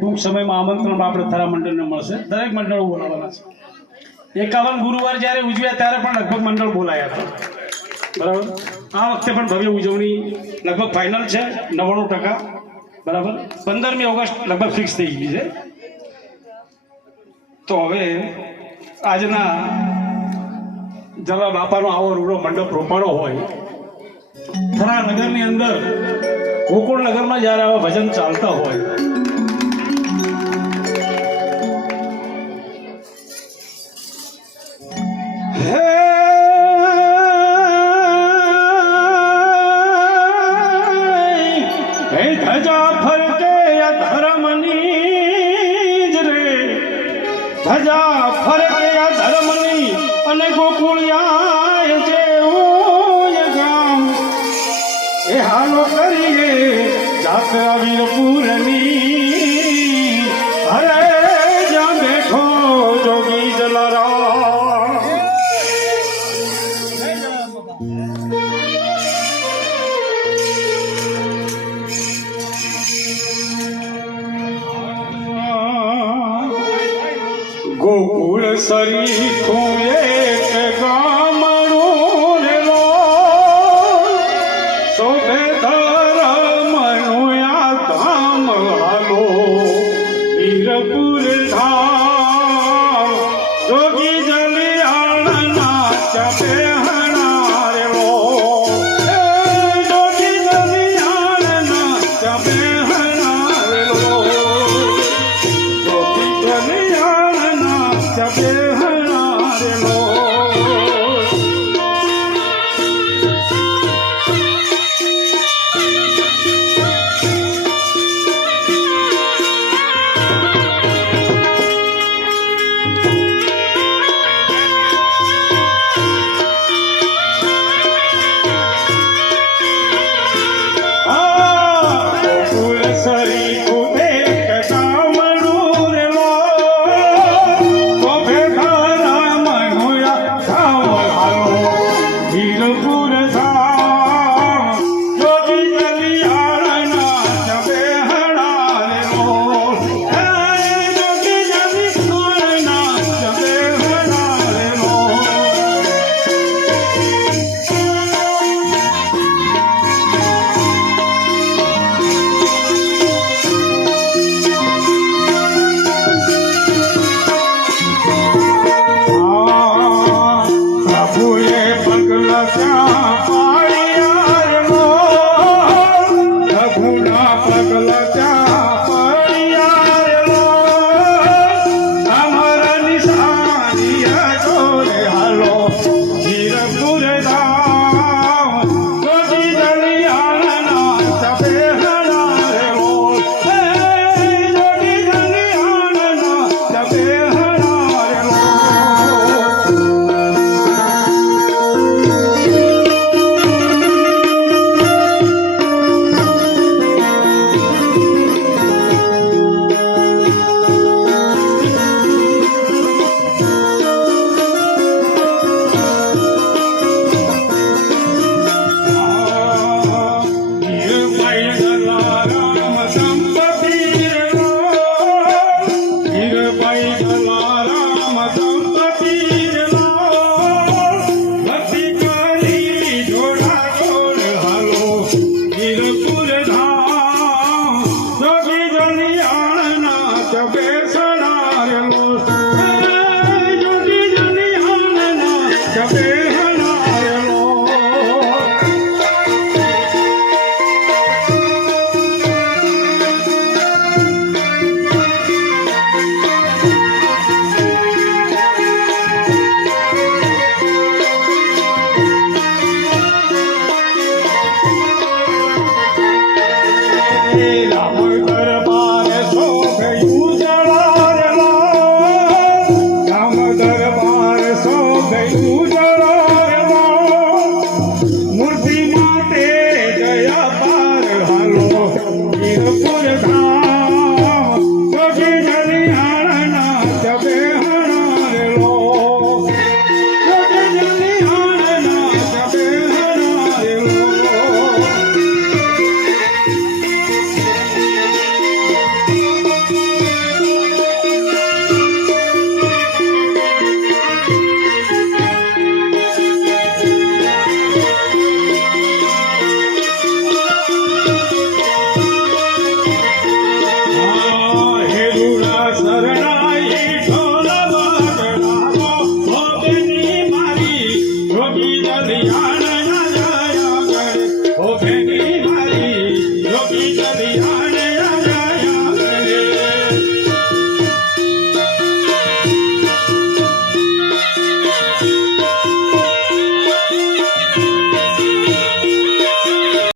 ટૂંક સમયમાં આમંત્રણ આપણે થરા મંડળને મળશે. દરેક મંડળો બોલાવવાના છે. 51 ગુરુવાર જ્યારે ઉજવ્યા ત્યારે પણ લગભગ મંડળ બોલાયા હતા. બરાબર. આ વખતે પણ ભવ્ય ઉજવણી લગભગ ફાઇનલ છે 99%. બરાબર. 15મી ઓગસ્ટ લગભગ ફિક્સ થઈ ગઈ છે. તો હવે આજના જલા બાપાનો આવો રૂડો મંડપ રોપાણો હોય થરા નગરની અંદર, ગોકુળ નગરમાં જ્યારે આવા ભજન ચાલતા હોય, ધજા ફરકે ધર્મની જ રે, ધજા ફરકે ધર્મની અને ગોકુળિયા જેવું ગામ એ હાલો કરીએ જાત્રા વીરપુરની. અરે જ્યાં બેઠો જોગી જલારામ. ગોકુળ સરી ખોએ